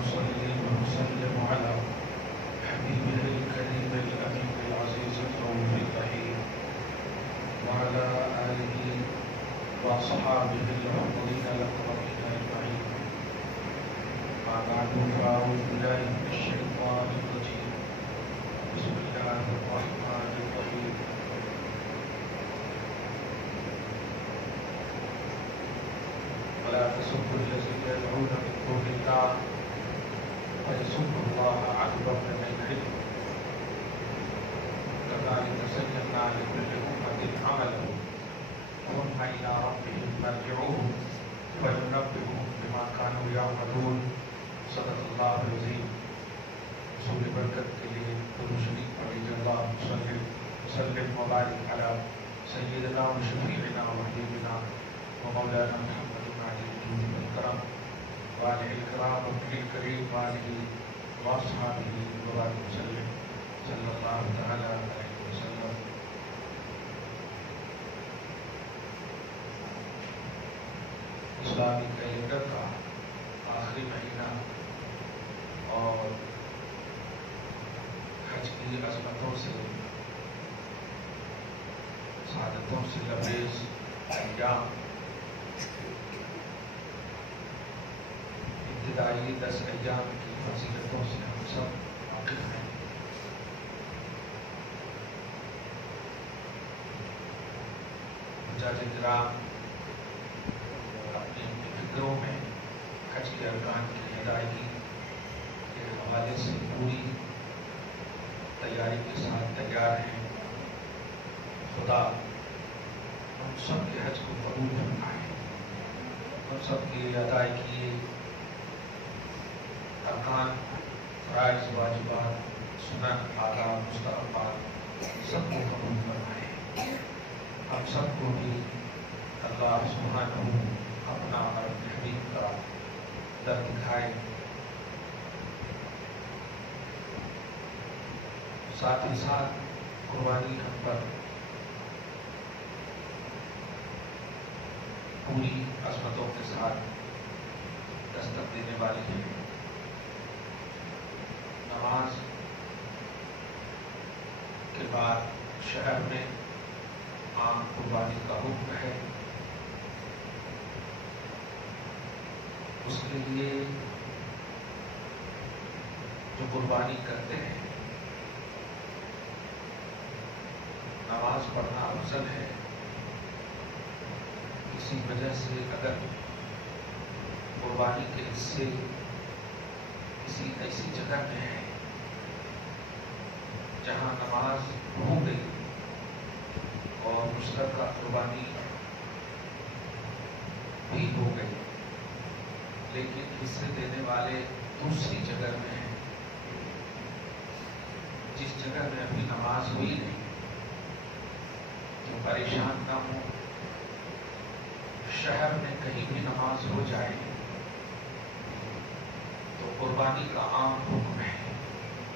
ونصلي ونسلم على حبيبه الكريم الأمين العزيز الرؤوف الرحيم وعلى آله وأصحابه المفضلين الأكرمين أجمعين. ما بعد فأعوذ بالله من الشيطان الرجيم. بسم الله الرحمن الرحيم. ولا تسبوا الذين يدعون من دون الله ويسبوا الله عدوا بغير علم كذلك زينا لكل أمة عملهم ثم إلى ربهم مرجعوهم فينبئهم بما كانوا يعملون. صدق اللہ العظیم. رسول برکت کے لیے درود شریف پڑھیے. اللہم صلی وسلم وبارک علی سیدنا و شفیعنا و حبیبنا و مولانا محمد علیہ الجود والکرم وآلہ الکرام وابن الکریم وآلہ واصحابہ وبارک وسلم صلی اللہ تعالی علیہ وسلم. اسلامی کیلنڈر کا آخری مہینہ اور حج کی عظمتوں سے سعادتوں سے لبریز ایام ابتدائی 10 ایام کی فضیلتوں سے ہم سب واقف ہیں. حجاج کرام اپنی فکروں میں حج کے ارکان کی ادائیگی کے حوالے سے پوری تیاری کے ساتھ تیار ہیں. خدا ہم سب کے حج کو قبول فرمائے. ہم سب کی ادائیگی ارکان، فرائض، واجبات، سنن، آداب، مستحبات سب کو قبول فرمائے. ہم سب کو بھی اللہ سبحانہ اپنا اور اپنے حبیب کا در دکھائے. ساتھ ہی ساتھ قربانی ہم پر پوری عظمتوں کے ساتھ دستک دینے والی ہے. نماز کے بعد شہر میں عام قربانی کا حکم ہے. اس کے لیے جو قربانی کرتے ہیں نماز پڑھنا افضل ہے. اسی وجہ سے اگر قربانی کے حصے کسی ایسی جگہ میں ہیں جہاں نماز ہو گئی اور مشترکہ قربانی بھی ہو گئی لیکن حصے دینے والے دوسری جگہ میں ہیں جس جگہ میں ابھی نماز ہوئی نہیں، تو پریشان نہ ہو. شہر میں کہیں بھی نماز ہو جائے تو قربانی کا عام حکم ہے،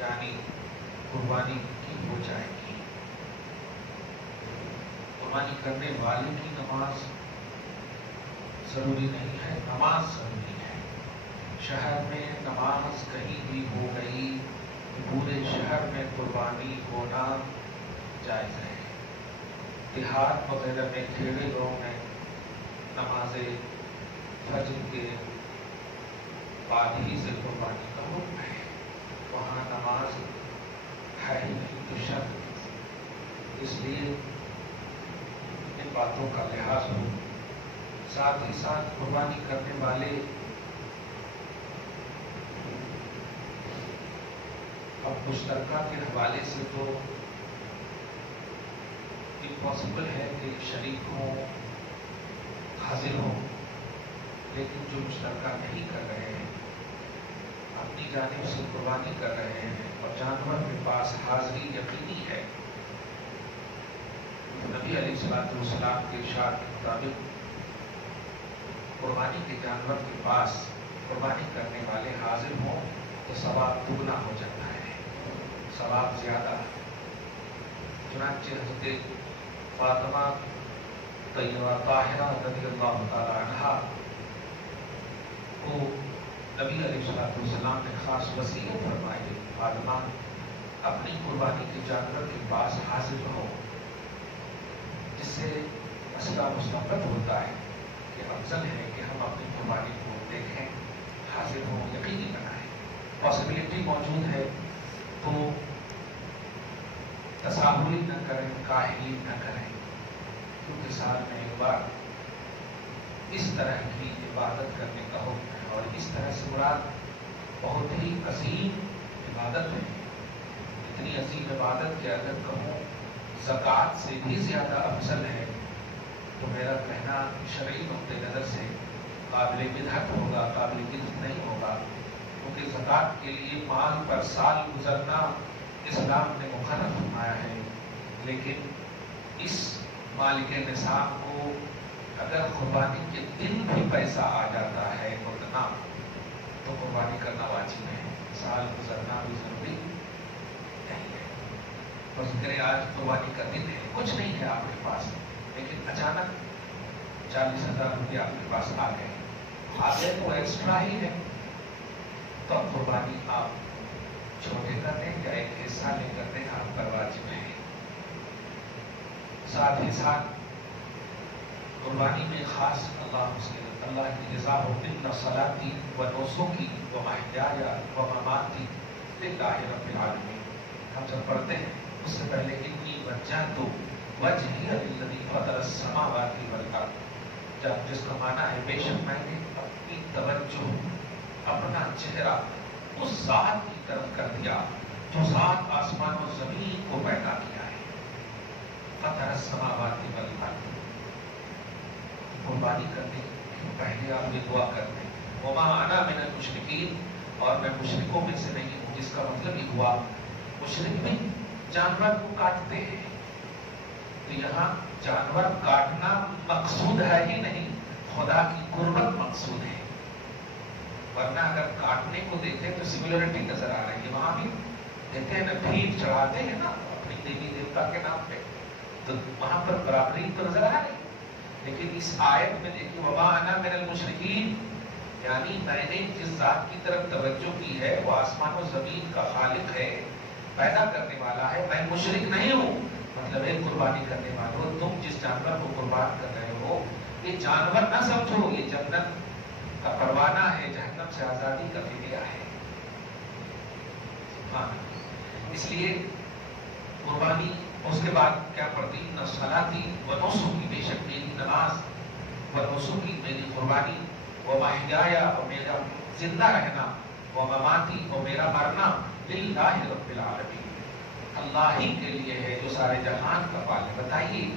یعنی قربانی کی ہو جائے گی. قربانی کرنے والے کی نماز ضروری نہیں ہے، نماز ضروری ہے. شہر میں نماز کہیں بھی ہو گئی، پورے شہر میں قربانی ہونا جائز ہے. دیہات وغیرہ میں کھیڑے لوگ ہیں، نماز فجر کے بعد ہی سے قربانی کا حکم ہے، وہاں نماز ہے ہی نہیں تو شرط. اس لیے ان باتوں کا لحاظ ہو. ساتھ ہی ساتھ قربانی کرنے والے اب مشترکہ کے حوالے سے تو امپاسبل ہے کہ شریک ہوں، حاضر ہوں، لیکن جو مشترکہ نہیں کر رہے ہیں، اپنی جانب سے قربانی کر رہے ہیں اور جانور کے پاس حاضری یقینی ہے، نبی علیہ الصلوۃ والسلام کے ارشاد کے مطابق قربانی کے جانور کے پاس قربانی کرنے والے حاضر ہوں تو ثواب دگنا ہو جاتا ہے، ثواب زیادہ. چنانچہ حضرت فاطمہ طیبہ طاہرہ رضی اللہ تعالی عنہا کو نبی علیہ السلام نے خاص وصیت فرمائی، آدما اپنی قربانی کے جانور کے پاس حاضر رہو، جس سے مسئلہ مستقبل ہوتا ہے کہ افضل ہے کہ ہم اپنی قربانی کو دیکھیں، حاضر ہوں، یقینی بنائیں۔ پاسبلٹی موجود ہے تو تصاہلی نہ کریں، کاہلی نہ کریں، کیونکہ سال میں ایک بار اس طرح کی عبادت کرنے کا حکم ہے، اور اس طرح سے مراد بہت ہی عظیم عبادت ہے، اتنی عظیم عبادت کہ اگر کہوں زکوٰۃ سے بھی زیادہ افضل ہے تو میرا کہنا شرعی نقطۂ نظر سے قابل بدعت ہوگا، قابل بدعت نہیں ہوگا، کیونکہ زکوٰۃ کے لیے مال پر سال گزرنا اسلام نے مقرر فرمایا ہے، لیکن اس مالک نصاب کو اگر قربانی کے دن بھی پیسہ آ جاتا ہے اتنا تو قربانی کرنا واجب ہے، سال گزرنا بھی ضروری نہیں ہے۔ اور ذکر آج قربانی کا دن ہے، کچھ نہیں ہے آپ کے پاس، لیکن اچانک 40,000 روپیہ آپ کے پاس آ گئے تو ایکسٹرا ہی ہے، تو اب قربانی آپ چھوٹے کر دیں یا ایک حصہ لے کر دیں، آپ پر واجب ہے۔ ساتھ ہی ساتھ قربانی میں خاص اللہ کی رضا ہو، ان صلاتی و نسکی و محیای و مماتی للہ رب العالمین، ہم جب پڑھتے ہیں اس سے پہلے انی وجہت وجہی للذی فطر السماوات والارض، جب جس کا معنی ہے بے شک میں نے اپنی توجہ، اپنا چہرہ اس ذات کی طرف کر دیا جو ذات آسمان و زمین کو پیدا کیا ہے، فطر السماوات والارض۔ قربانی کرنے پہلے آپ یہ دعا کرتے ہیں وما انا من المشرکین، اور میں مشرکوں میں سے نہیں ہوں، جس کا مطلب یہ ہوا مشرک بھی جانور کو کاٹتے ہیں، تو یہاں جانور کاٹنا مقصود ہے ہی نہیں، خدا کی قربت مقصود ہے، ورنہ اگر کاٹنے کو دیکھیں تو سملرٹی نظر آ رہی ہے، وہاں بھی دیکھتے ہیں نا بھیڑ چڑھاتے ہیں نا اپنی دیوی دیوتا کے نام پہ، تو وہاں پر برابری تو نظر آ رہی، لیکن اس آیت میں دیکھیں وما انا من المشرکین، یعنی میں نے جس ذات کی طرف توجہ کی ہے وہ آسمان و زمین کا خالق ہے، پیدا کرنے والا ہے، میں مشرک نہیں ہوں، مطلب ہے قربانی کرنے والوں، تم جس جانور کو قربان کر رہے ہو یہ جانور نہ سمجھو، یہ جنت کا پروانہ ہے، جہنم سے آزادی کا ذریعہ ہے۔ ہاں، اس لیے قربانی، اس کے بعد کیا پڑھتی نہ صلاتی و نسکی، بے شک میری نماز، و نسکی میری قربانی، و محیایا اور میرا زندہ رہنا، و مماتی اور میرا مرنا، للہ رب العالمین، اللہ ہی کے لیے ہے جو سارے جہان کا مالک۔ بتائیے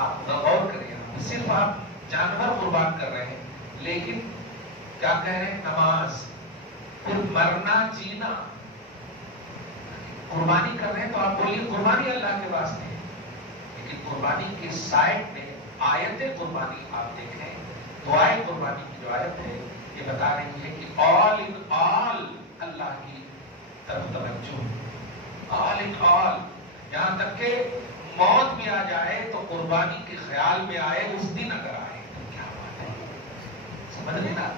آپ غور کریں، صرف آپ جانور قربان کر رہے ہیں لیکن کیا کہہ رہے ہیں؟ نماز، پھر مرنا جینا، قربانی کر رہے ہیں تو آپ بولیے قربانی اللہ کے واسطے ہے، لیکن قربانی کے سائڈ میں آیت قربانی آپ دیکھیں، دعائے قربانی کی جو آیت ہے یہ بتا رہی ہے کہ آل ان آل اللہ کی طرف توجہ، آل ان آل، یہاں تک کہ موت بھی آ جائے تو قربانی کے خیال میں آئے، اس دن اگر آئے تو کیا بات ہے، سمجھ رہے نا؟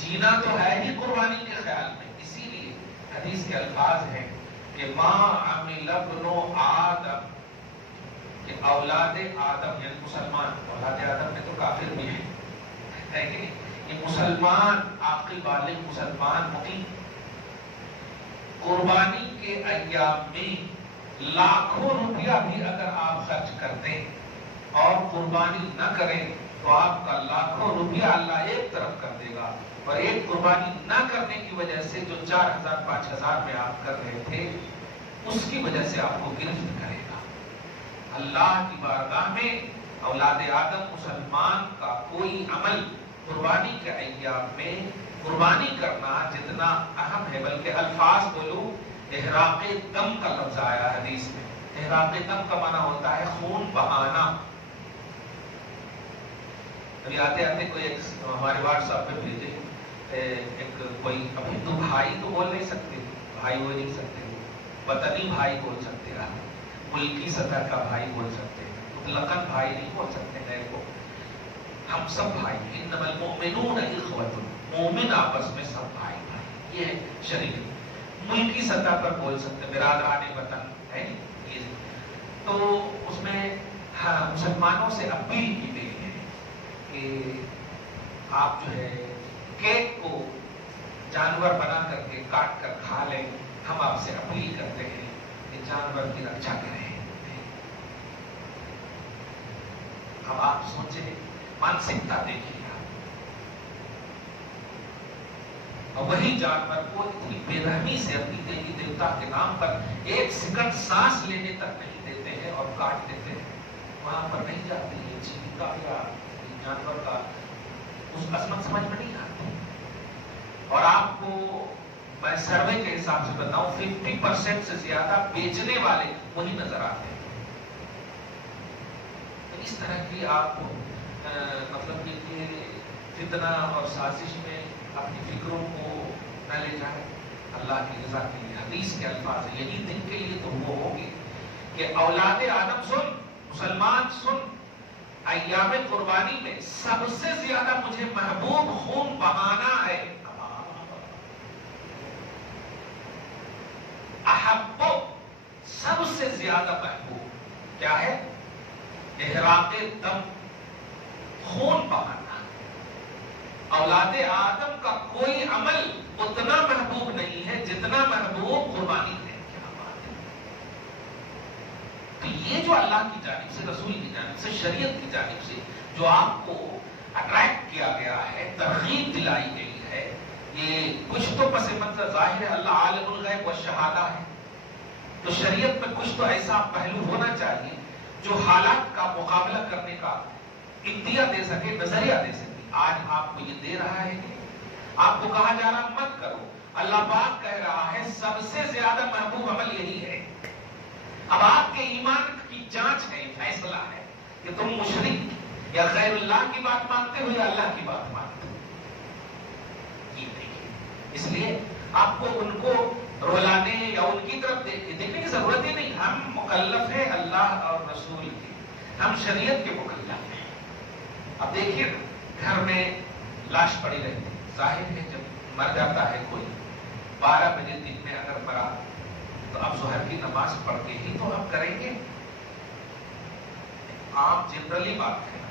جینا تو ہے ہی قربانی کے خیال میں، اسی لیے حدیث کے الفاظ ہیں کہ ما عمل ابن آدم، کہ اولاد آدم یعنی مسلمان، اولاد آدم میں تو کافر بھی ہیں، ہے کہ نہیں؟ یہ مسلمان، عاقل بالغ مسلمان مقیم، قربانی کے ایام میں لاکھوں روپیہ بھی اگر آپ خرچ کر دیں اور قربانی نہ کریں تو آپ کا لاکھوں روپیہ اللہ ایک طرف کر دے گا، اور ایک قربانی نہ کرنے کی وجہ سے جو 4,000 5,000 میں آپ کر رہے تھے اس کی وجہ سے آپ کو گرفت کرے گا اللہ کی بارگاہ میں۔ اولاد آدم مسلمان کا کوئی عمل قربانی کے ایام میں قربانی کرنا جتنا اہم ہے، بلکہ الفاظ بولو، احراق دم کا لفظ آیا حدیث میں، احراق دم کا معنی ہوتا ہے خون بہانا۔ ابھی آتے آتے کوئی ایک ہمارے واٹس ایپ پہ بھیجے، ایک کوئی، اب ہندو بھائی تو بول نہیں سکتے، بھائی ہو نہیں سکتے، وطنی بھائی بول سکتے ہیں، ملکی سطح کا بھائی بول سکتے ہیں، مطلقاً بھائی نہیں بول سکتے غیر کو۔ ہم سب بھائی ہیں، انما المؤمنون اخوۃ، مومن آپس میں سب بھائی بھائی، یہ شریعت۔ ملکی سطح پر بول سکتے برادران وطن ہے یہ، تو اس میں مسلمانوں سے اپیل کی گئی ہے کہ آپ جو ہے کیک کو جانور بنا کر کے کاٹ کر کھا لیں۔ ہم آپ سے اپیل کرتے ہیں کہ جانور کی رکشا کریں۔ اب آپ سوچیں، مانسکتا دیکھیے اور وہی جانور کو اتنی بے رحمی سے اپنی دیوی دیوتا کے نام پر ایک سیکنڈ سانس لینے تک نہیں دیتے ہیں اور کاٹ دیتے ہیں، وہاں پر نہیں جاتی ہے چیز کا یا جانور کا اس عظمت سمجھ میں نہیں آتی۔ اور آپ کو میں سروے کے حساب سے بتاؤں 50% سے زیادہ بیچنے والے وہی نظر آتے ہیں۔ اس طرح کی آپ مطلب یہ فتنہ اور سازش میں اپنی فکروں کو نہ لے جائیں، اللہ کی رضا کے لیے۔ حدیث کے الفاظ ہیں، یہی دن کے لیے تو وہ ہوگی کہ اولاد آدم سن، مسلمان سن، ایام قربانی میں سب سے زیادہ مجھے محبوب خون بہانا ہے، احبو، سب سے زیادہ محبوب کیا ہے؟ احراق دم، خون بہانا۔ اولاد آدم کا کوئی عمل اتنا محبوب نہیں ہے جتنا محبوب قربانی ہے۔ کیا بات ہے! تو یہ جو اللہ کی جانب سے، رسول کی جانب سے، شریعت کی جانب سے جو آپ کو اٹریکٹ کیا گیا ہے، ترغیب دلائی گئی ہے، یہ کچھ تو پس منظر ظاہر ہے اللہ عالم الغیب والشہادہ ہے، تو شریعت میں کچھ تو ایسا پہلو ہونا چاہیے جو حالات کا مقابلہ کرنے کا اختیار دے سکے، نظریہ دے سکے۔ آج آپ کو یہ دے رہا ہے کہ آپ کو کہا جا رہا مت کرو، اللہ پاک کہہ رہا ہے سب سے زیادہ محبوب عمل یہی ہے۔ اب آپ کے ایمان کی جانچ ہے، فیصلہ ہے کہ تم مشرک یا غیر اللہ کی بات مانتے ہو یا اللہ کی بات مانتے ہو۔ یہ دیکھیے، اس لیے آپ کو ان کو رولانے یا ان کی طرف دیکھنے کی ضرورت ہی نہیں۔ ہم مکلف ہیں اللہ اور رسول کے، ہم شریعت کے مکلف ہیں۔ اب دیکھیے گھر میں لاش پڑی رہتی، ظاہر ہے جب مر جاتا ہے کوئی 12 بجے دن میں اگر مرا تو اب ظہر کی نماز پڑھ کے ہی تو ہم کریں گے۔ آپ جنرلی بات کریں،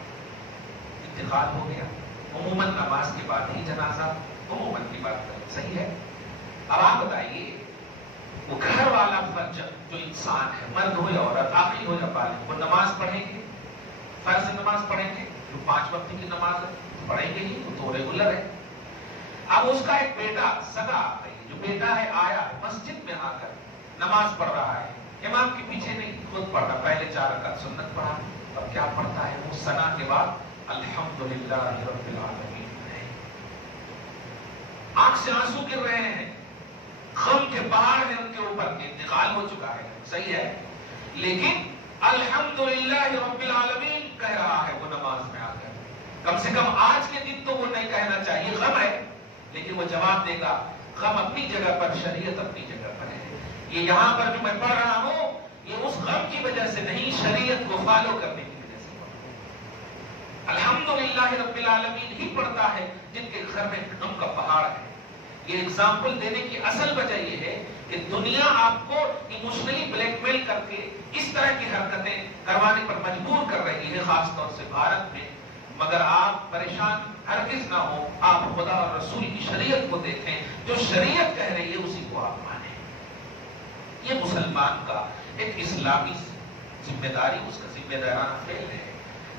انتقال ہو گیا، عموماً نماز کے بعد ہی جنازہ، عموماً کی بات کریں، صحیح ہے۔ اب آپ بتائیے وہ گھر والا فرد جو انسان ہے، مرد ہو یا عورت، عاقل ہو یا بالغ، وہ نماز پڑھیں گے، فرض نماز پڑھیں گے، جو 5 وقت کی نماز ہے پڑھیں گے ہی، تو ریگولر ہے۔ اب اس کا ایک بیٹا سگا جو بیٹا ہے آیا مسجد میں آ کر نماز پڑھ رہا ہے، امام کے پیچھے نہیں، خود پڑھ رہا، پہلے 4 رکعت سنت پڑھا، اب کیا پڑھتا ہے وہ ثنا کے بعد الحمدللہ رب العالمین ہے۔ آنکھ سے آنسو گر رہے ہیں، غم کے پہاڑ ہیں ان کے اوپر، انتقال ہو چکا ہے، صحیح ہے، لیکن الحمدللہ رب العالمین کہہ رہا ہے وہ نماز میں آ کر۔ کم سے کم آج کے دن تو وہ نہیں کہنا چاہیے، غم ہے، لیکن وہ جواب دے گا غم اپنی جگہ پر، شریعت اپنی جگہ پر ہے۔ یہ یہاں پر جو میں پڑھ رہا ہوں یہ اس غم کی وجہ سے نہیں، شریعت کو فالو کرنے کی وجہ سے۔ الحمدللہ رب العالمین ہی پڑھتا ہے جن کے گھر میں غم کا پہاڑ ہے۔ یہ اگزامپل دینے کی اصل وجہ یہ ہے کہ دنیا آپ کو ایموشنلی بلیک میل کر کے اس طرح کی حرکتیں کروانے پر مجبور کر رہی ہے، خاص طور سے بھارت میں، مگر آپ پریشان ہرگز نہ ہو، آپ خدا اور رسول کی شریعت کو دیکھیں، جو شریعت کہہ رہی ہے اسی کو آپ مانیں۔ یہ مسلمان کا ایک اسلامی ذمہ داری، اس کا ذمہ دارانہ فعل ہے۔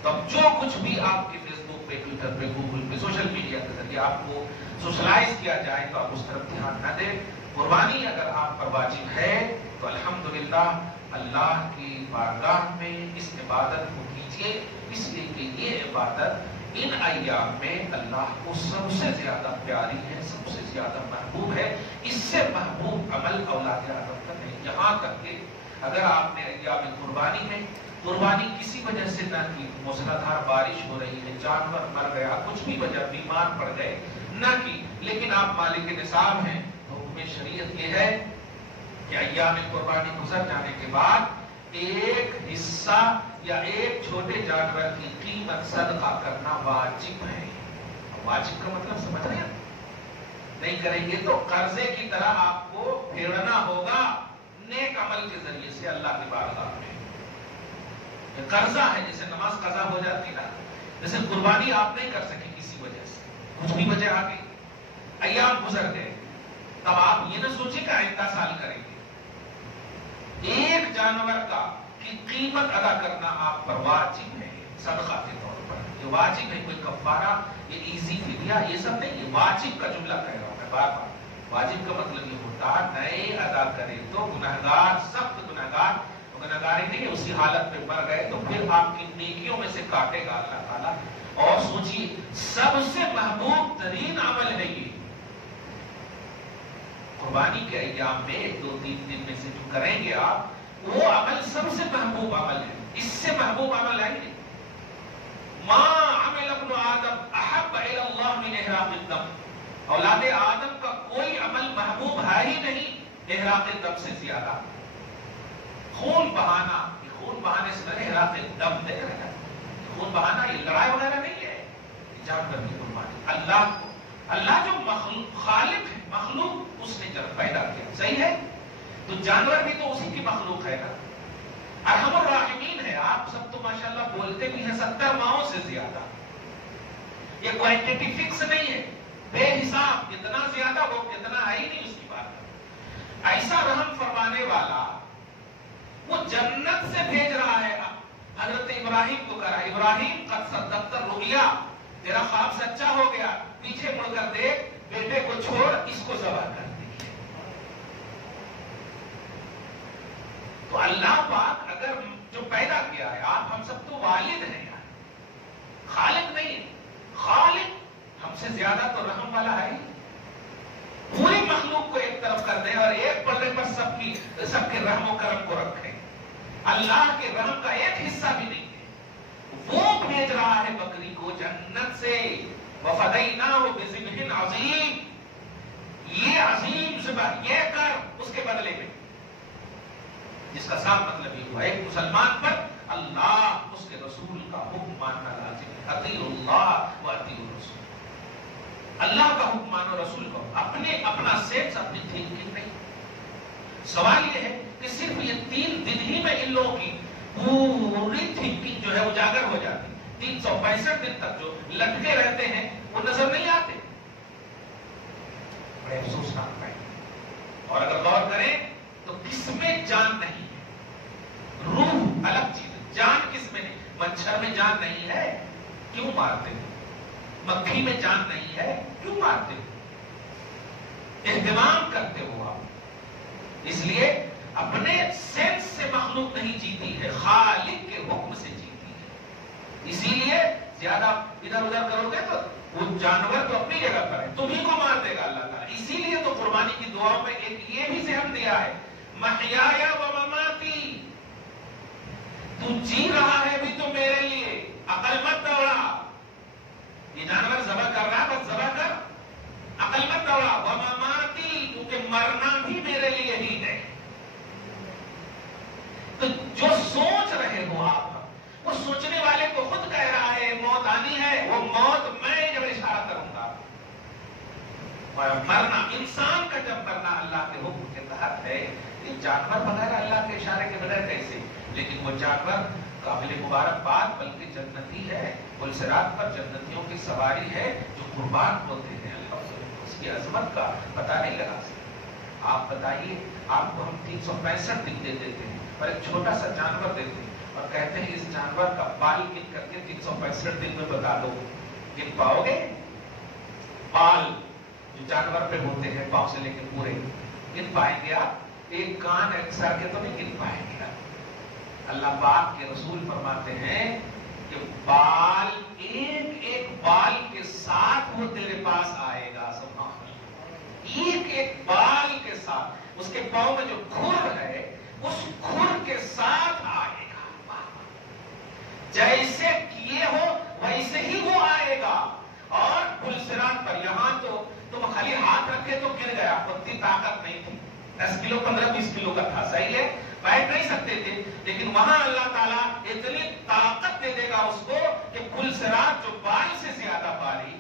تو اب جو کچھ بھی آپ کے فیس بک پہ، ٹویٹر پہ، گوگل پہ، سوشل میڈیا کے ذریعے آپ کو سوشلائز کیا جائے تو آپ اس طرف دھیان نہ دیں۔ قربانی اگر آپ پر واجب ہے تو الحمدللہ اللہ کی بارگاہ میں اس عبادت کو کیجیے، اس لیے کہ یہ عبادت ان ایام میں اللہ کو سب سے زیادہ پیاری ہے، سب سے زیادہ محبوب ہے۔ اس سے محبوب عمل اولاد آدم کا نہیں، یہاں تک کہ اگر آپ نے ایام قربانی میں قربانی کسی وجہ سے نہ کی، موسلادھار بارش ہو رہی ہے، جانور مر گیا، کچھ بھی وجہ، بیمار پڑ گئے، نہ کی، لیکن آپ مالک نصاب ہیں، تو حکم شریعت یہ ہے کہ ایام قربانی گزر جانے کے بعد ایک حصہ یا ایک چھوٹے جانور کی قیمت صدقہ کرنا واجب ہے. واجب کا مطلب سمجھ رہے ہیں؟ نہیں کریں گے تو قرضے کی طرح آپ کو پھیرنا ہوگا نیک عمل کے ذریعے سے اللہ کی بارگاہ میں. یہ قرضہ ہے، جیسے نماز قضا ہو جاتی نا، جیسے قربانی آپ نہیں کر سکے کسی وجہ سے، کچھ بھی وجہ آ گئی، ایام گزر گئے، تب آپ یہ نہ سوچیں کہ آئندہ سال کریں گے. ایک جانور کا کی قیمت ادا کرنا آپ پر واجب ہے صدقہ کے طور پر. یہ واجب ہے، کوئی کفارہ، یہ ایزی فدیہ، یہ سب نہیں. یہ واجب کا جملہ کہہ رہا ہوں میں بار بار. واجب کا مطلب یہ ہوتا نئے ادا کرے تو گنہگار، سخت گنہگار، گنہگار ہی نہیں اسی حالت میں مر گئے تو پھر آپ کی نیکیوں میں سے کاٹے گا اللہ تعالیٰ. اور سوچیے سب سے محبوب ترین عمل ہے یہ قربانی کے ایام میں 2-3 دن میں سے جو کریں گے آپ، وہ عمل سب سے محبوب عمل ہے. اس سے محبوب عمل ہے نہیں. ما عمل ابن آدم احب الی اللہ من احراق الدم. اولاد آدم کا کوئی عمل محبوب ہے ہی نہیں احراق الدم سے زیادہ. خون بہانا، یہ خون بہانے سے نہیں، احراق الدم دیکھ رہے ہیں، خون بہانا یہ لڑائی وغیرہ نہیں ہے. جانور کی قربانی اللہ جو مخلوق خالق ہے، مخلوق اس نے جب پیدا کیا، صحیح ہے، تو جانور بھی تو اسی کی مخلوق ہے نا. ارحم الراحمین ہے. آپ سب تو ماشاءاللہ بولتے بھی ہیں 70 ماؤں سے زیادہ. یہ کوانٹیٹی فکس نہیں ہے، بے حساب کتنا زیادہ ہو کتنا ہے ہی نہیں اس کی بات. ایسا رحم فرمانے والا وہ جنت سے بھیج رہا ہے. حضرت ابراہیم کو کہا ابراہیم قد صدقت الرؤیا، تیرا خواب سچا ہو گیا، پیچھے مڑ کر دیکھ، بیٹے کو چھوڑ، اس کو ذبح کر دے. تو اللہ پاک اگر جو پیدا کیا ہے، آپ ہم سب تو والد ہیں یار، خالق نہیں. خالق ہم سے زیادہ تو رحم والا ہے. پوری مخلوق کو ایک طرف کر دیں اور ایک پلڑے پر سب کے رحم و کرم کو رکھیں. اللہ کے رحم کا ایک حصہ بھی نہیں ہے. وہ بھیج رہا ہے بکری کو جنت سے. وَفَدَيْنَاهُ بِذِبْحٍ عَظِيمٍ. یہ عظیم ذبح یہ کر اس کے بدلے میں، جس کا صاف مطلب یہ ہوا ایک مسلمان پر اللہ اس کے رسول کا حکم ماننا لازم ہے. اطیعوا اللہ واطیعوا الرسول. اللہ کا حکم مانو، رسول کو. اپنا سینس، اپنی تھنکنگ نہیں. سوال یہ ہے کہ صرف یہ 3 دن ہی میں ان لوگوں کی پوری تھنکنگ جو ہے اجاگر ہو جاتی. 365 دن تک جو لٹکے رہتے ہیں وہ نظر نہیں آتے. بڑے افسوسناک ہے. اور اگر غور کریں تو کس میں جان نہیں ہے. روح الگ چیز ہے، جان کس میں نہیں. مچھر میں جان نہیں ہے، کیوں مارتے ہیں؟ مکھی میں جان نہیں ہے، کیوں مارتے ہیں؟ اہتمام کرتے ہو آپ. اس لیے اپنے سینس سے مخلوق نہیں جیتی ہے، خالق کے حکم سے جیتی ہے. اسی لیے زیادہ ادھر ادھر کرو گے تو وہ جانور تو اپنی جگہ پر ہے، تمہیں کو مار دے گا اللہ تعالیٰ. اسی لیے تو قربانی کی دعاؤں میں ایک یہ بھی ذہن دیا ہے، محیایا و مماتی. تو جی رہا ہے بھی تو میرے لیے، عقل مت دوڑا. یہ جانور ذبح کر رہا ہے، بس ذبح کر، عقل مت دوڑا. و مماتی، کیونکہ مرنا بھی میرے لیے ہی ہے. تو جو سوچ رہے ہو آپ، وہ سوچنے والے کو خود کہہ رہا ہے موت آنی ہے. وہ موت میں جب اشارہ کروں گا. مرنا انسان کا جب مرنا اللہ کے حکم کے تحت ہے. یہ جانور وغیرہ اللہ کے اشارے کے بغیر کیسے؟ لیکن وہ جانور قابل مبارکباد بلکہ جنتی ہے. پلسرات پر جنتیوں کی سواری ہے جو قربان ہوتے ہیں. اس کی عظمت کا پتہ نہیں لگا سکتے. آپ بتائیے، آپ کو ہم 365 دن دے دیتے ہیں اور ایک چھوٹا سا جانور دیتے ہیں اور کہتے ہیں اس جانور کا بال گن کر کے 365 دن میں بتا دو. گن پاؤ گے؟ بال جو جانور پہ ہوتے ہیں پاؤں سے لے کے پورے گن پائیں گے آپ؟ ایک کان ایک سر کے تو نہیں گن پائیں گے آپ. اللہ پاک کے رسول فرماتے ہیں کہ بال ایک ایک بال کے ساتھ وہ تیرے پاس آئے گا. سبحان اللہ. ایک ایک بال کے ساتھ، اس کے پاؤں میں جو کھر ہے اس کھر کے ساتھ آئے گا. جیسے کیے ہو ویسے ہی وہ آئے گا. اور پلسرات پر یہاں تو تم خالی ہاتھ رکھے تو گر گیا، اتنی طاقت نہیں تھی. 10 کلو 15-20 کلو کا تھا، صحیح ہے. بیٹھ نہیں سکتے تھے، لیکن وہاں اللہ تعالیٰ اتنی طاقت دے دے گا اس کو کہ پلسرات جو بال سے زیادہ باری،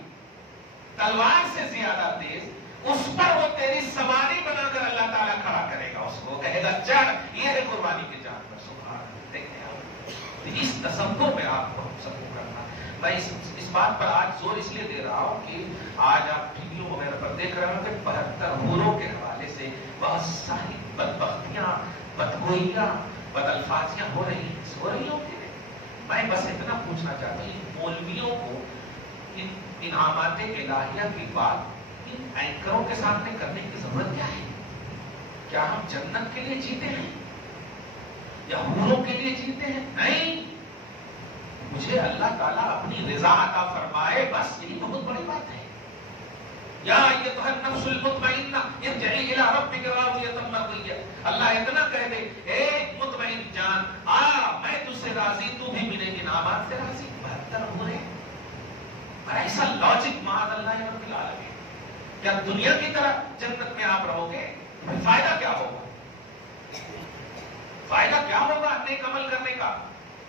تلوار سے زیادہ تیز، اس پر وہ تیری سواری بنا کر اللہ تعالیٰ کھڑا کرے گا، اس کو کہے گا چڑھ، یہ ہے قربانی کے جانور۔ سبحان اللہ، دیکھیں آپ اس تصور میں آپ کو سب کو کرنا۔ میں اس بات پر آج زور اس لیے دے رہا ہوں کہ آج آپ ٹی ویوں وغیرہ پر دیکھ رہے ہوں کہ 72 حوروں کے حوالے سے بہت ساری بدبختیاں، بدگوئیاں، بدالفاظیاں ہو رہی ہوں کہ میں بس اتنا پوچھنا چاہتا ہوں، ان مولویوں کو ان انعامات الہیہ کی بات ان اینکروں کے سامنے کرنے کی ضرورت کیا ہے؟ کیا ہم جنت کے لیے جیتے ہیں یا حوروں کے لیے جیتے ہیں؟ نہیں، مجھے اللہ تعالیٰ اپنی رضا عطا فرمائے، بس یہی بہت بڑی بات ہے۔ یا ایتھا النفس المطمئنہ ارجعی الی ربک راضیۃ مرضیہ، اللہ اتنا کہہ دے اے مطمئن جان آ، میں تجھ سے راضی، تو بھی میرے انعامات سے راضی۔ 72 ہو رہے اور ایسا لاجک معاذ اللہ رب العالمین، کیا دنیا کی طرح جنت میں آپ رہو گے؟ فائدہ کیا ہوگا؟ فائدہ کیا ہوگا نیک عمل کرنے کا؟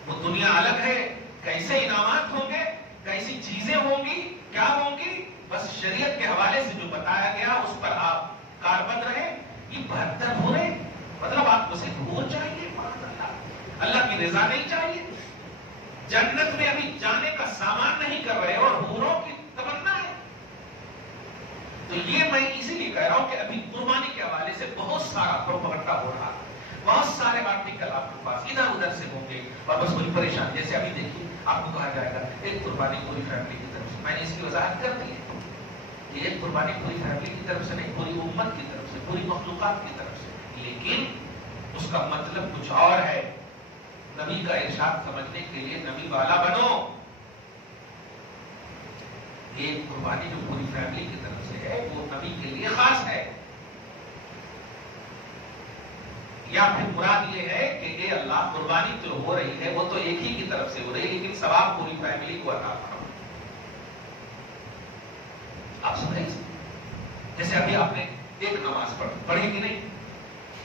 وہ دنیا الگ ہے، کیسے انعامات ہوں گے، کیسی چیزیں ہوں گی، کیا ہوں گی، بس شریعت کے حوالے سے جو بتایا گیا اس پر آپ کاربند رہے۔ یہ 72 ہو رہے، مطلب آپ کو صرف حور چاہیے، اللہ کی رضا نہیں چاہیے، جنت میں ابھی جانے کا سامان نہیں کر رہے اور حوروں کی تمنا ہے۔ تو یہ میں اسی لیے کہہ رہا ہوں کہ ابھی قربانی کے حوالے سے بہت سارا پروپیگنڈا ہو رہا ہے، بہت سارے آرٹیکل آپ کے پاس ادھر ادھر سے ہوں گے اور بس کوئی پریشان، جیسے ابھی دیکھیے آپ کو کہا جائے گا ایک قربانی پوری فیملی کی طرف سے، میں نے اس کی وضاحت کر دی ہے کہ ایک قربانی پوری فیملی کی طرف سے نہیں، پوری امت کی طرف سے، پوری مخلوقات کی طرف سے، لیکن اس کا مطلب کچھ اور ہے۔ نبی کا ارشاد سمجھنے کے لیے نبی والا بنو۔ ایک قربانی جو پوری فیملی کی طرف سے ہے وہ نبی کے لیے خاص ہے، یا پھر مراد یہ ہے کہ اے اللہ قربانی جو ہو رہی ہے وہ تو ایک ہی کی طرف سے ہو رہی ہے لیکن ثواب پوری فیملی کو عطا کرو۔ آپ سمجھیں، جیسے ابھی آپ نے ایک نماز پڑھی کہ نہیں،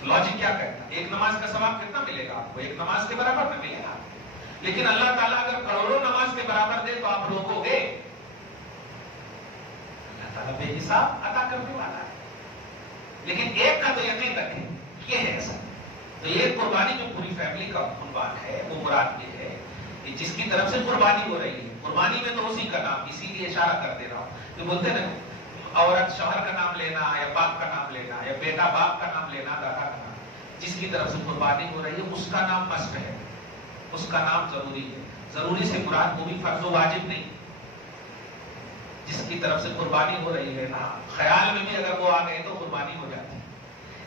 لاجک کیا کہتا ہے؟ ایک نماز کا ثواب کتنا ملے گا آپ کو؟ ایک نماز کے برابر میں ملے گا، لیکن اللہ تعالیٰ اگر کروڑوں نماز کے برابر دے تو آپ روکو گے؟ اللہ تعالیٰ بے حساب عطا کرنے والا ہے، لیکن ایک کا تو یقین رکھیں یہ ہے ایسا۔ تو یہ قربانی جو پوری فیملی کا عنوان ہے وہ مراد یہ ہے کہ جس کی طرف سے قربانی ہو رہی ہے، قربانی میں تو اسی کا نام، اسی لیے اشارہ کر دے رہا ہوں کہ بولتے نا عورت شوہر کا نام لینا یا باپ کا نام لینا یا بیٹا باپ کا نام لینا، دادا کا نام، جس کی طرف سے قربانی ہو رہی ہے اس کا نام مست ہے، اس کا نام ضروری ہے۔ ضروری سے مراد وہ بھی فرض و واجب نہیں، جس کی طرف سے قربانی ہو رہی ہے نا، خیال میں بھی اگر وہ آ گئے تو قربانی ہو جاتی ہے،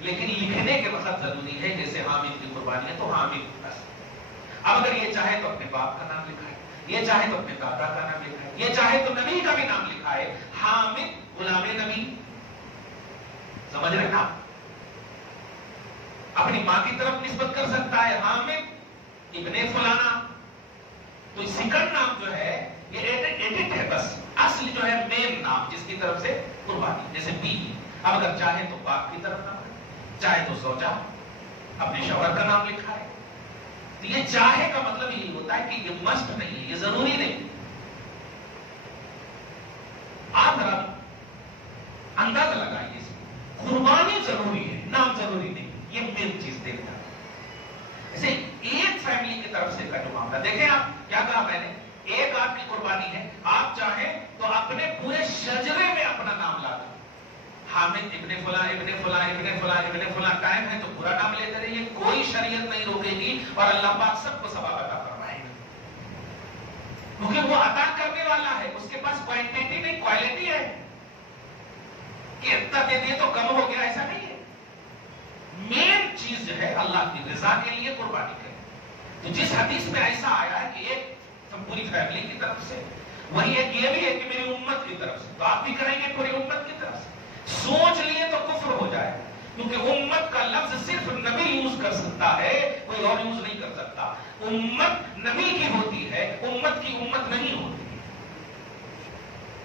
لیکن لکھنے کے وقت ضروری ہے، جیسے حامد کی قربانی ہے تو حامد بس۔ اب اگر یہ چاہے تو اپنے باپ کا نام لکھائے، یہ چاہے تو اپنے دادا کا نام لکھائے، یہ چاہے تو نبی کا بھی نام لکھائے، حامد غلام نبی، سمجھ رہے نا؟ اپنی ماں کی طرف نسبت کر سکتا ہے حامد ابن فلانا، تو سیکنڈ نام جو ہے یہ ایڈٹ ہے، بس اصل جو ہے مین نام جس کی طرف سے قربانی، جیسے بیوی، اب اگر چاہے تو باپ کی طرف نام، چاہے تو زوجہ اپنے شوہر کا نام لکھا ہے۔ تو یہ چاہے کا مطلب یہی ہوتا ہے کہ یہ مسٹ نہیں ہے، یہ ضروری نہیں۔ آپ ذرا اندازہ لگائیے، قربانی ضروری ہے، نام ضروری نہیں، یہ مین چیز دیکھنا۔ ایسے ایک فیملی کی طرف سے کا جو معاملہ دیکھیں، آپ کیا کہا میں نے، ایک آپ کی قربانی ہے، آپ چاہیں تو اپنے پورے شجرے میں اپنا نام لا دیں، حامد ابن فلاں ابن فلاں ابن فلاں ابن فلاں، ٹائم ہے تو پورا نام لیتے رہیے، کوئی شریعت نہیں روکے گی اور اللہ پاک سب کو ثواب عطا فرمائے گا، کیونکہ وہ عطا کرنے والا ہے، اس کے پاس کوانٹٹی نہیں کوالٹی ہے کہ اتنا دے دیے تو کم ہو گیا، ایسا نہیں ہے۔ مین چیز جو ہے اللہ کی رضا کے لیے قربانی کریں۔ تو جس حدیث میں ایسا آیا ہے کہ ایک پوری فیملی کی طرف سے، وہی ایک یہ بھی ہے کہ میری امت کی طرف سے، تو آپ بھی کریں گے پوری امت کی طرف سے۔ سوچ لیے تو کفر ہو جائے، کیونکہ امت کا لفظ صرف نبی یوز کر سکتا ہے، کوئی اور یوز نہیں کر سکتا۔ امت نبی کی ہوتی ہے، امت کی امت نہیں ہوتی۔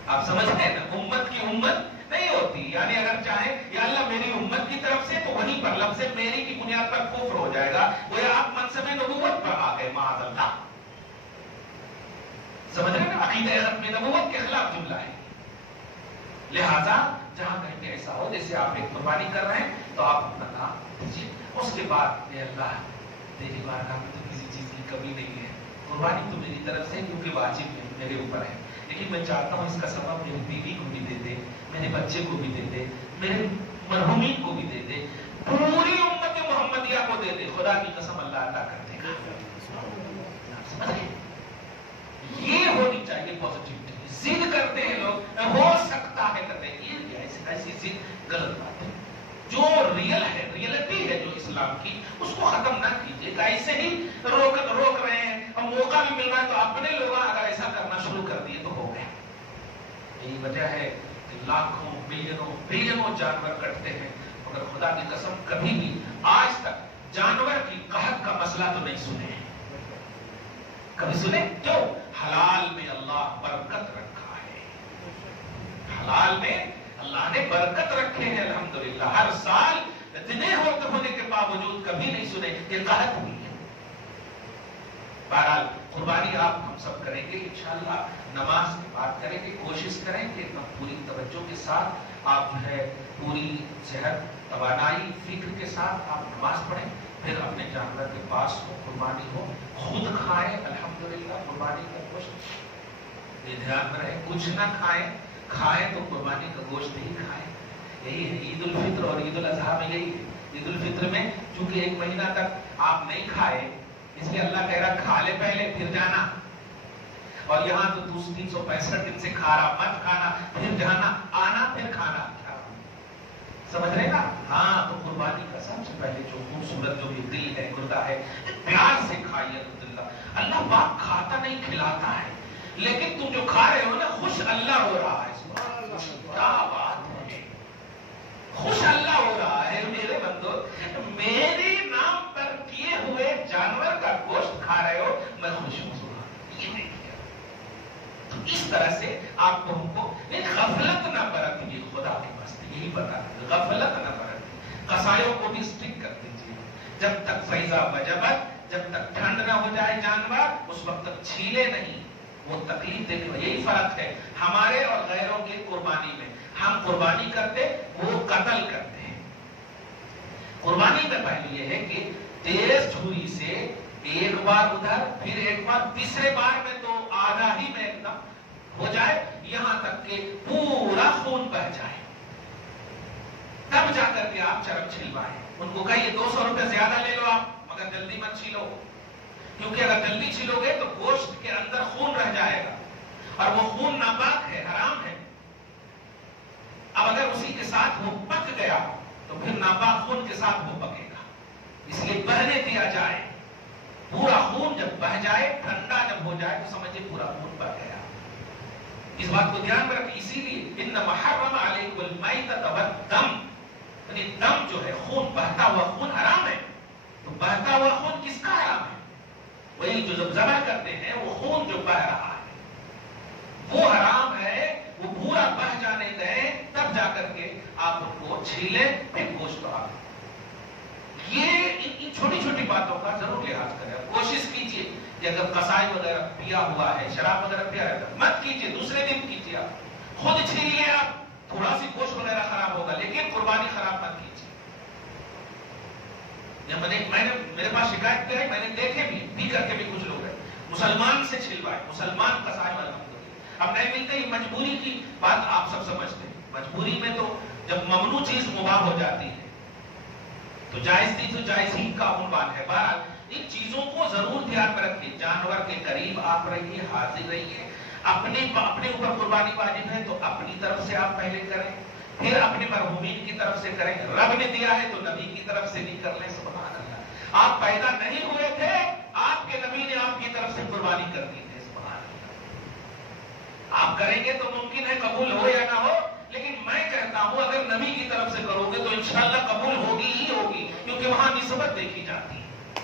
آپ سمجھتے ہیں نا، امت کی امت نہیں ہوتی. یعنی اگر چاہے یا اللہ میری امت کی طرف سے تو وہیں پر لفظ میری کی بنیاد پر کفر ہو جائے گا. وہ آپ منصب نبوت پر آ گئے معاذ اللہ. سمجھ رہے نا؟ عقیدہ ختم نبوت کے خلاف جملہ ہے. لہذا جہاں کہیں گے ایسا ہو جیسے آپ ایک قربانی کر رہے ہیں تو آپ اپنا نام دیجیے. اس کے بعد اے اللہ تیری بارگاہ میں تو کسی چیز کی کمی نہیں ہے. قربانی تو میری طرف سے کیونکہ واجب ہے میرے اوپر ہے, لیکن میں چاہتا ہوں اس کا سبب میری بیوی کو بھی دے دے, میرے بچے کو بھی دے دے, میرے مرحومین کو بھی دے دے, پوری امت محمدیہ کو دے دے. خدا کی قسم اللہ عطا کر دے گا. سمجھ رہے؟ یہ ہونی چاہیے پازیٹیوٹی. ضد کرتے ہیں لوگ ہو سکتا ہے کرتے ہیں, یہ ایسی ضد غلط بات ہے. جو ریئل ہے, ریئلٹی ہے جو اسلام کی, اس کو ختم نہ کیجیے. ایسے ہی روک رہے ہیں, اب موقع بھی مل رہا ہے تو اپنے لوگ اگر ایسا کرنا شروع کر دیے تو ہو گئے. یہی وجہ ہے کہ لاکھوں بلینوں جانور کٹتے ہیں, مگر خدا کی قسم کبھی بھی آج تک جانور کی قحط کا مسئلہ تو نہیں سنے. کبھی سنے؟ جو حلال میں اللہ برکت رکھا ہے, حلال میں اللہ نے برکت رکھے ہیں الحمدللہ. ہر سال اتنے ہونے کے باوجود کبھی نہیں سنے کہ قحط ہوئی ہے. بہرحال قربانی آپ ہم سب کریں گے انشاءاللہ. نماز کی بات کریں گے, کوشش کریں کہ پوری توجہ کے ساتھ آپ جو ہے پوری صحت, توانائی, فکر کے ساتھ آپ نماز پڑھیں. پھر اپنے جانور کے پاس ہو, قربانی ہو, خود کھائیں الحمدللہ قربانی کا گوشت. یہ دھیان میں رہے کچھ نہ کھائیں تو قربانی کا گوشت ہی کھائیں. یہی ہے عید الفطر اور عید الاضحیٰ میں یہی ہے. عید الفطر میں چونکہ ایک مہینہ تک آپ نہیں کھائے, اس لیے اللہ کہہ رہا کھا لے پہلے پھر جانا. اور یہاں تو 365 دن سے کھا رہا, مت کھانا پھر جانا, آنا پھر کھانا. سمجھ رہے نا؟ ہاں, تو قربانی کا سب سے پہلے جو خوبصورت جو بھی دل ہے, گردہ ہے, پیار سے کھائیے الحمدللہ. اللہ پاک کھاتا نہیں کھلاتا ہے, لیکن تم جو کھا رہے ہو نا خوش اللہ ہو رہا ہے. کیا بات ہے, خوش اللہ ہو رہا ہے. میرے بندو, میرے نام پر کیے ہوئے جانور کا گوشت کھا رہے ہو, میں خوش ہوں. یہ نہیں کیا تو اس طرح سے آپ کو ہم کو غفلت نہ برتیے. خدا کے پاس یہی بتا دیں, غفلت نہ برتیے. قصائیوں کو بھی اسٹرک کر دیجیے. جب تک فیضا وجبت, جب تک ٹھنڈ نہ ہو جائے جانور, اس وقت تک چھیلے نہیں. وہ تکلیف دیکھو, یہی فرق ہے ہمارے اور غیروں کی قربانی میں. ہم قربانی کرتے, وہ قتل کرتے ہیں. قربانی میں پہلے یہ ہے کہ تیز چھری سے ایک بار ادھر, پھر ایک بار, تیسرے بار میں تو آدھا ہی میں ایک دم ہو جائے, یہاں تک کہ پورا خون بہ جائے, تب جا کر کے آپ چرم چھلوائیں. ان کو کہیے 200 روپے زیادہ لے لو آپ, مگر جلدی مت چھلو, کیونکہ اگر جلدی چھلو گے تو گوشت کے اندر خون رہ جائے گا, اور وہ خون ناپاک ہے, حرام ہے. اب اگر اسی کے ساتھ وہ پک گیا تو پھر ناپاک خون کے ساتھ وہ پکے گا. اس لیے بہنے دیا جائے. پورا خون جب بہ جائے, ٹھنڈا جب ہو جائے تو سمجھے پورا خون بہ گیا. اس بات کو دھیان میں رکھیں. اسی لیے انما حرم علیکم المیتۃ والدم, یعنی دم جو ہے خون, بہتا ہوا خون حرام ہے. تو بہتا ہوا خون کس کا حرام ہے؟ وہی جو جب ذبح کرتے ہیں وہ خون جو بہ رہا ہے وہ حرام ہے. وہ پورا بہ جانے دیں, تب جا کر کے آپ ان کو چھیلیں, پھر گوشت آپ. یہ ان چھوٹی چھوٹی باتوں کا ضرور لحاظ کریں. کوشش کیجیے کہ اگر قصائی وغیرہ پیا ہوا ہے, شراب وغیرہ پیا ہے, مت کیجیے, دوسرے دن کیجیے. آپ خود چھیلیے, آپ تھوڑا سی گوشت وغیرہ خراب ہوگا, لیکن قربانی خراب مت کیجیے. میرے پاس شکایت کیا ہے, میں نے دیکھے بھی کر کے بھی کچھ لوگ ہیں مسلمان سے چھلوائے, مسلمان قصائی والا. اب نہیں ملتے, مجبوری کی بات آپ سب سمجھتے ہیں. مجبوری میں تو جب ممنوع چیز مباح ہو جاتی ہے تو جائز تھی تو جائز ہی کا عنوان ہے. بہرحال ان چیزوں کو ضرور دھیان میں رکھیے. جانور کے قریب آپ رہیے, حاضر رہیے. اپنے اوپر قربانی واجب ہے تو اپنی طرف سے آپ پہلے کریں, پھر اپنے مرحومین کی طرف سے کریں. رب نے دیا ہے تو نبی کی طرف سے بھی کر لیں. سبحان اللہ, آپ پیدا نہیں ہوئے تھے, آپ کے نبی نے آپ کی طرف سے قربانی کر دی تھی. سبحان اللہ, آپ کریں گے تو ممکن ہے قبول ہو یا نہ ہو, لیکن میں کہتا ہوں اگر نبی کی طرف سے کرو گے تو انشاءاللہ قبول ہوگی ہی ہوگی, کیونکہ وہاں نسبت دیکھی جاتی ہے.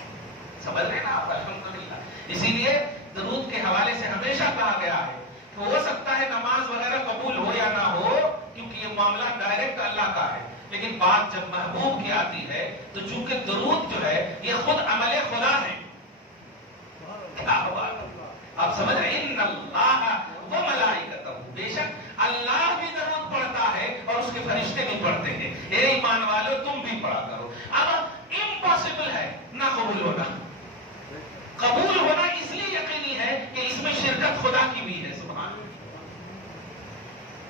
سمجھ رہے نا آپ؟ الحمدللہ. اسی لیے درود کے حوالے سے ہمیشہ کہا گیا ہے کہ ہو سکتا ہے نماز وغیرہ قبول ہو یا نہ ہو, کیونکہ یہ معاملہ ڈائریکٹ اللہ کا ہے، لیکن بات جب محبوب کی آتی ہے تو چونکہ درود جو ہے یہ خود عمل خدا ہے. کیا بات آپ سمجھ رہے ہیں؟ ان اللہ و ملائکتہ، بے شک اللہ بھی درود پڑھتا ہے اور اس کے فرشتے بھی پڑھتے ہیں. اے ایمان والو تم بھی پڑھا کرو. اب امپاسبل ہے نہ قبول ہونا. قبول ہونا اس لیے یقینی ہے کہ اس میں شرکت خدا کی بھی ہے. سبحان اللہ.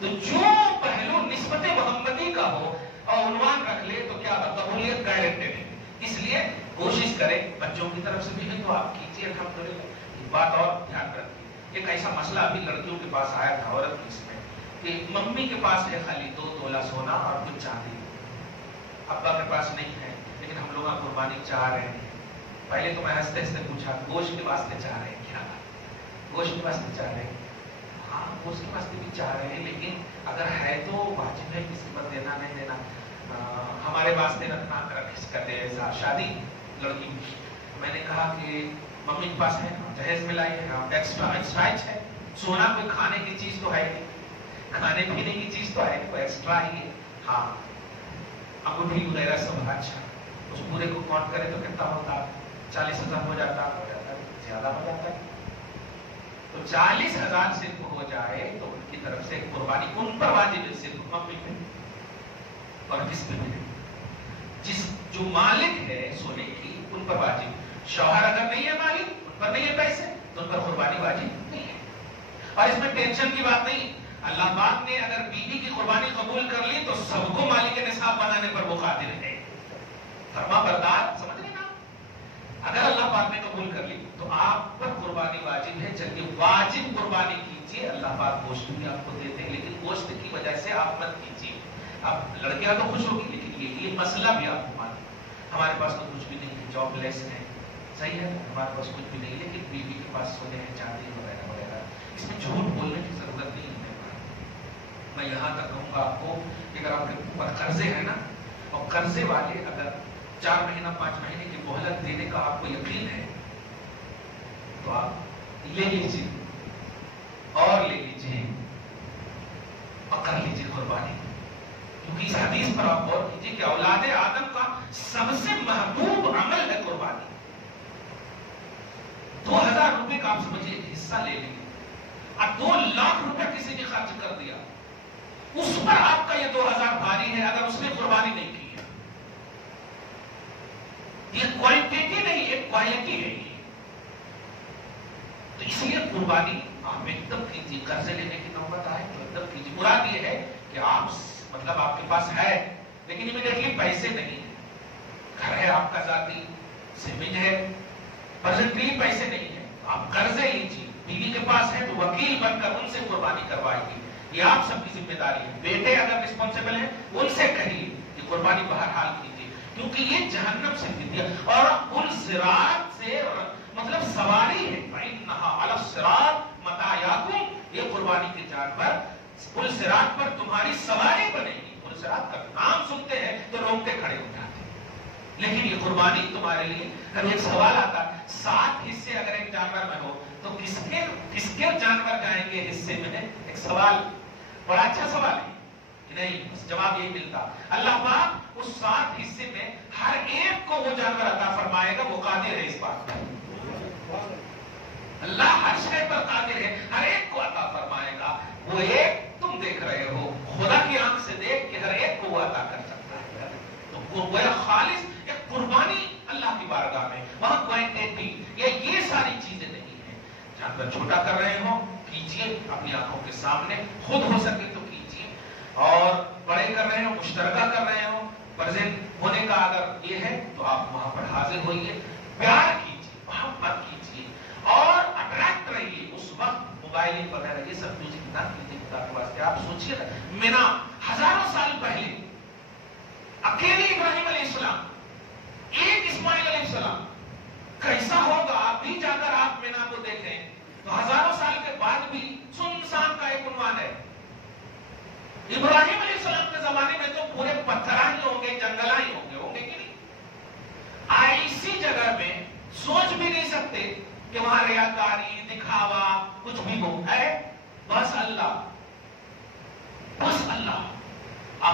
تو جو پہلو نسبت محمدی کا ہو اور عنوان رکھ لے تو کیا قبولیت گارنٹیڈ ہے. اس لیے کوشش کریں بچوں کی طرف سے بھی ہے تو آپ کیجیے. الحمدللہ. بات اور دھیان رکھیے، ایک ایسا مسئلہ ابھی لڑکیوں کے پاس آیا تھا عورت کی، اس میں کہ ممی کے پاس ہے خالی 2 تولہ سونا اور کچھ چاندی، ابا کے پاس نہیں ہے، لیکن ہم لوگ قربانی چاہ رہے ہیں. پہلے تو میں ہنستے ہنستے پوچھا گوشت کے واسطے چاہ رہے ہیں کیا؟ گوشت کے واسطے چاہ رہے ہیں؟ ہاں گوشت کے واسطے بھی چاہ رہے ہیں، لیکن اگر ہے تو واجب ہے کسی پر دینا نہیں دینا، ہمارے واسطے رکھنا کرتے ایسا شادی لڑکی. میں نے کہا کہ ممی کے پاس ہے جہیز میں لائی ہے، ایکسٹرا ہے سونا، کوئی کھانے کی چیز تو ہے نہیں، کھانے پینے کی چیز تو ہے کوئی ایکسٹرا ہی ہے. ہاں انگوٹھی وغیرہ سب. اچھا اس پورے کو کاؤنٹ کرے تو کتنا ہوتا؟ 40,000 ہو جاتا، زیادہ ہو جاتا. تو 40,000 صرف ہو جائے تو ان کی طرف سے قربانی ان پر واجب ہے، صرف ممی پہ اور کس پہ بھی؟ جس جو مالک ہے سونے کی ان پر واجب. شوہر اگر نہیں ہے مالک، ان پر نہیں ہے پیسے، تو ان پر قربانی واجب نہیں ہے. اور اس میں ٹینشن کی بات نہیں. اللہ پاک نے اگر بیوی کی قربانی قبول کر لی تو سب کو مالک نصاب بنانے پر وہ قادر ہے. فرما بردار، سمجھ رہے نا؟ اگر اللہ پاک نے قبول کر لی تو آپ پر قربانی واجب ہے. چلیے واجب قربانی کیجیے. اللہ پاک گوشت بھی آپ کو دیتے ہیں، لیکن گوشت کی وجہ سے آپ مت کیجیے. اب لڑکیاں تو خوش ہوگی، لیکن یہ مسئلہ بھی آپ کو معلوم. ہمارے پاس تو کچھ بھی نہیں ہے، جاب لیس ہے، صحیح ہے، ہمارے پاس کچھ بھی نہیں، لیکن بیوی کے پاس سونے ہیں چاندی وغیرہ وغیرہ. اس میں جھوٹ بولنے کی ضرورت نہیں ہے. میں یہاں تک کہوں گا آپ کو کہ اگر آپ کے اوپر قرضے ہیں نا، اور قرضے والے اگر 4 مہینہ 5 مہینے کی مہلت دینے کا آپ کو یقین ہے تو آپ لے لیجیے اور لے لیجیے اور کر لیجیے قربانی. کیونکہ اس حدیث پر آپ غور کیجیے کہ اولاد آدم کا سب سے محبوب عمل ہے قربانی. 2,000 روپے کا آپ سمجھیے ایک حصہ لے لیجیے اور 2 لاکھ روپے کسی نے خرچ کر دیا، اس پر آپ کا یہ 2,000 بھاری ہے اگر اس نے قربانی نہیں کی ہے. یہ کوانٹیٹی نہیں، یہ کوالٹی ہے. تو اس لیے قربانی آپ ایک دم کیجیے. قرضے لینے کی نوبت آئے تو ایک دم کیجیے. مراد یہ ہے کہ آپ مطلب آپ کے پاس ہے لیکن امیڈیٹلی پیسے نہیں ہیں، گھر ہے آپ کا ذاتی، زمین ہے، پرزنٹلی پیسے نہیں ہیں، آپ قرضے لیجیے. بیوی کے پاس ہے تو وکیل بن کر ان سے قربانی کروائیے. یہ آپ سب کی ذمہ داری ہے. بیٹے اگر رسپانسبل ہیں ان سے کہیے کہ قربانی بہرحال کیجیے، کیونکہ یہ جہنم سے فدیہ اور پل صراط سے مطلب سواری ہے. فَإِنَّهَا عَلَى الصِّرَاطِ مَتَاعَكُمْ، یہ قربانی کے جانور پل صراط پر تمہاری سواری بنے گی. پل صراط کا نام سنتے ہیں تو روکتے کھڑے ہو جاتے ہیں، لیکن یہ قربانی تمہارے لیے. اب ایک سوال آتا ہے 7 حصے اگر ایک جانور میں ہو تو کس کے جانور جائیں گے حصے میں؟ ایک سوال، بڑا اچھا سوال ہے. نہیں، جواب یہی ملتا اللہ پاک اس 7 حصے میں ہر ایک کو وہ جانور عطا فرمائے گا. وہ قادر ہے اس بات پر. اللہ ہر شے پر قادر ہے، ہر ایک کو عطا فرمائے گا. وہ ایک تم دیکھ رہے ہو، خدا کی آنکھ سے دیکھ کہ ہر ایک کو وہ عطا کر سکتا ہے. تو وہ خالص ایک قربانی اللہ کی بارگاہ میں، وہاں کوانٹیٹی یہ ساری چیزیں نہیں ہیں. جانور چھوٹا کر رہے ہو کیجیے اپنی آنکھوں کے سامنے، خود ہو سکے تو کیجیے. اور بڑے کر رہے ہو، مشترکہ کر رہے ہو، پرزنٹ ہونے کا اگر یہ ہے تو آپ وہاں پر حاضر ہوئیے. پیار کیجیے، محبت کیجیے اور اٹریکٹ رہیے. اس وقت موبائل وغیرہ یہ سب میوزک نہ کیجیے خدا کے واسطے. آپ سوچیے نا، مینا ہزاروں سال پہلے اکیلے ابراہیم علیہ السلام، ایک اسماعیل علیہ السلام، کیسا ہوگا؟ آپ بھی جا کر آپ مینا کو دیکھیں تو ہزاروں سال کے بعد بھی سنسان کا ایک عنوان ہے. ابراہیم علیہ السلام کے زمانے میں تو پورے پتھرا ہی ہوں گے، جنگلا ہی ہوں گے کہ نہیں؟ ایسی جگہ میں سوچ بھی نہیں سکتے کہ وہاں ریاکاری، دکھاوا کچھ بھی ہو. ہے بس اللہ، بس اللہ.